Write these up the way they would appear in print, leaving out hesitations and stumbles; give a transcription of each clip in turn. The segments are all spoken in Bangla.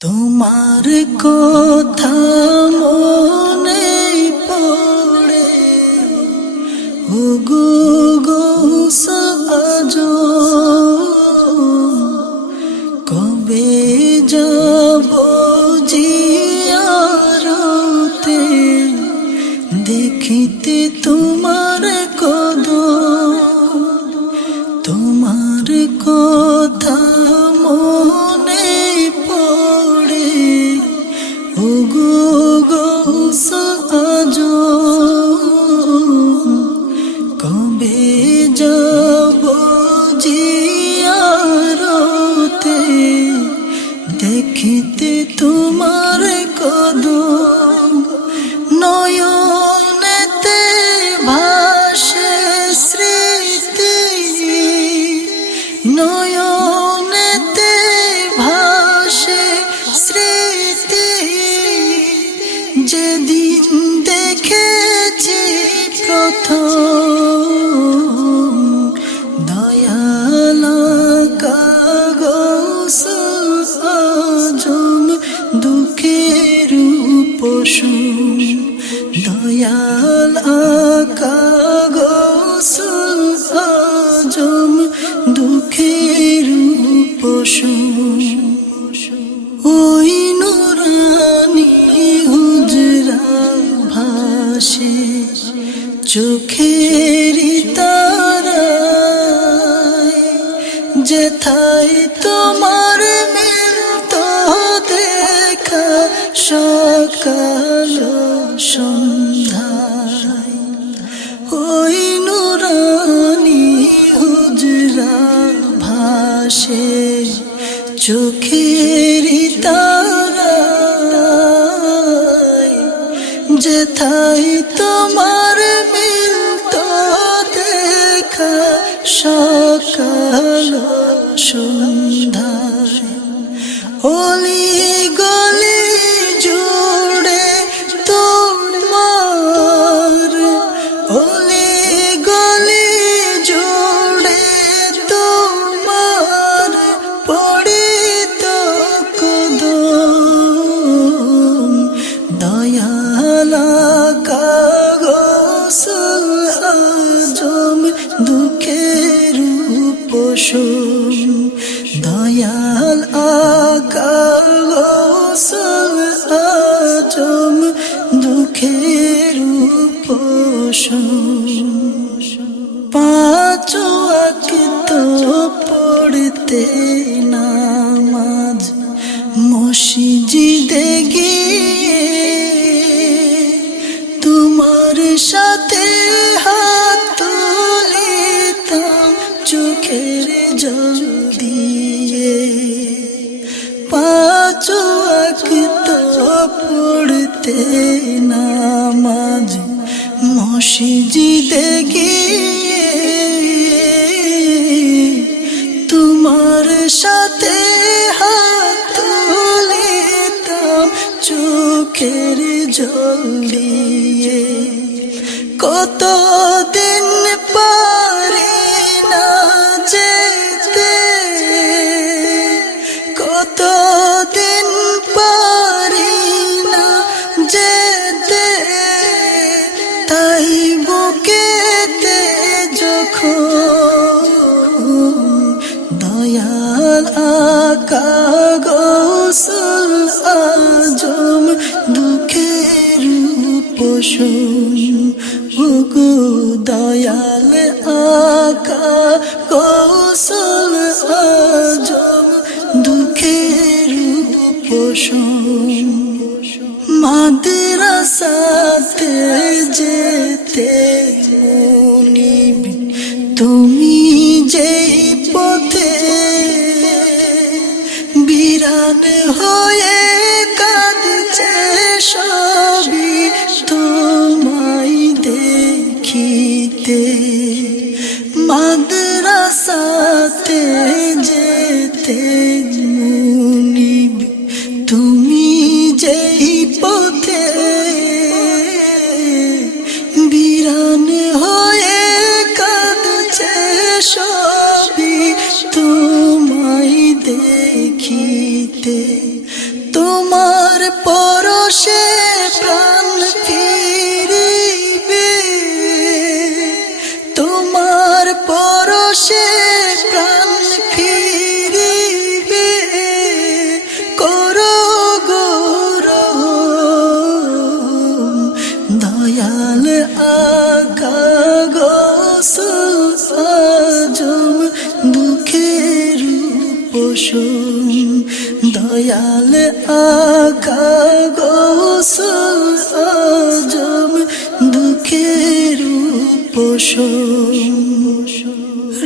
তোমার কথা মনে পড়ে ওগো গো সাজো কবে যাব জিয়ারতে দেখিতে তোমার কদম তোমার কথা মনে পড়ে ওগো গো সাজো কবে যাব জিয়ারতে দেখিতে তোমার কদম নয়নেতে ভাসে স্মৃতি নয়নেতে ভাসে স্মৃতি যেদিন দেখেছি প্রথম দয়াল কাগজ আজম দুঃখের উপশম দয়াল কাগজ আজম দুঃখের উপশম ওই নুরানি হুজরা ভাসে চোখের তারায় যেথায় তোমার মিলতো দেখা সকাল সন্ধ্যায় ওই নুরানি হুজরা ভাসে চোখের তারায় যেথায় তোমার মিলতো দেখা সকাল সন্ধ্যায় অলি গলি জুড়ে তোমার অলি গলি জুড়ে তোমার পড়িত কদম দয়াল কাগজ আজম দুঃখের উপশম দয়াল কাগজ আজম দুঃখের উপশম পাঁচ ওয়াক্ত পড়তে নামাজ মসজিদে গিয়ে তোমার সাথে হাত তুলিতাম চোখের জল দিয়ে পাঁচ ওয়াক্ত পড়তে নামাজ মসজিদে গিয়ে তোমার সাথে হাত তুলিতাম চোখের জল দিয়ে কতদিন পারি না যেতে কতদিন পারি না যেতে তাই বুকেতে যখন দয়াল কাগজ আজম দুঃখের উপশম ওগো দয়াল কাগজ আজম দুঃখের উপশম মাদ্রাসাতে যেতে মুনিব তুমি যেই পথে বিরান হয়ে কাঁদছে সবই তোমায় দেখিতে মাদ্রাসাতে যেতে মুনিব তুমি যেই পথে বিরান তোমার পরশে প্রাণ ফিরিবে, তোমার পরশে প্রাণ ফিরিবে, করো গৌরব দয়াল আকা গোসল আজম দুঃখের পোষণ, দয়াল আকা গোসল আজম দুঃখের পোষণ।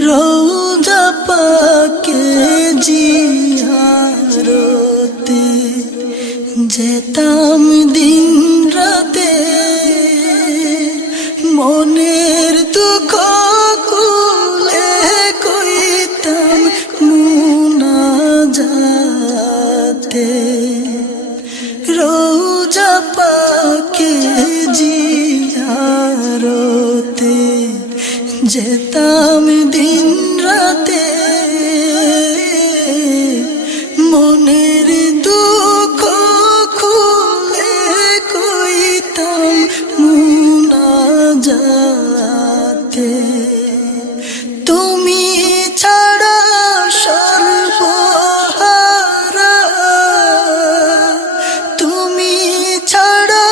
রওজা পাকে জিয়ারতে যেতাম দিন রাতে, মনের দুঃখ কুলে কইতাম মুনাজাতে। রওজা পাকে জিয়ারতে যেতাম দিন রাতে, মনের দুঃখ খুলে কইতাম মুনাজাতে। তুমি ছাড়া সর্বহারা, তুমি ছাড়া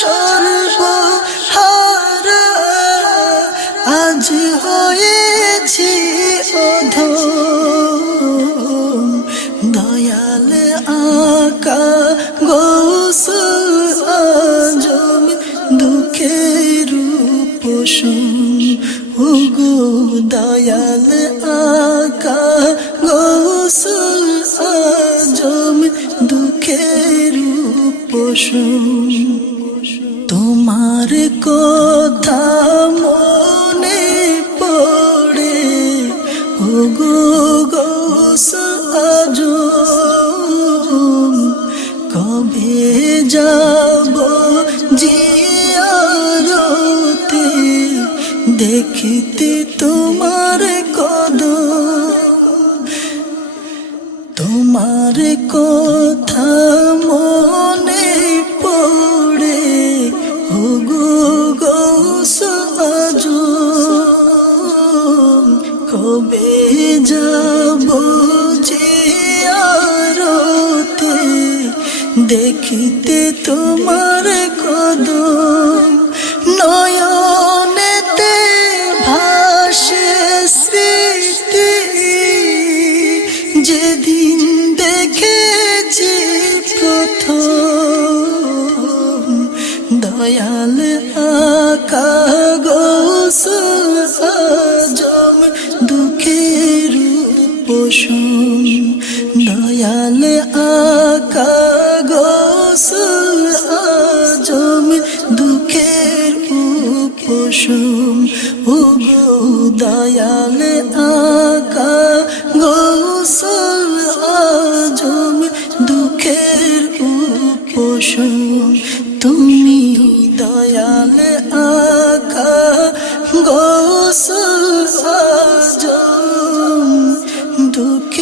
সর্বহারা, আজ হয়েছি অধম, দয়াল আকা গোসল আজম দুঃখের পোষণ। ওগো দয়াল আকা গোসল আজম দুঃখের পোষণ। তোমার কথা মনে পড়ে ওগো গোসল আজম, কবে যাব জিয়ারতে দেখিতে তোমার কদম। তোমার কথা মনে পড়ে ওগো গোসল আজম, কবে যাব জিয়ারতে দেখিতে তোমার কদম। নয়নেতে ভাসে স্মৃতি, যেদিন দেখেছি প্রথম, দয়াল আকা গোসল আজম দুঃখের পোষণ, দয়াল আকা গোসল আজম দুঃখের পোষণ। ওগো দয়াল আকা গোসল আজম দুঃখের পোষণ। তুমি দয়াল আকা গোসল আজম দুঃখের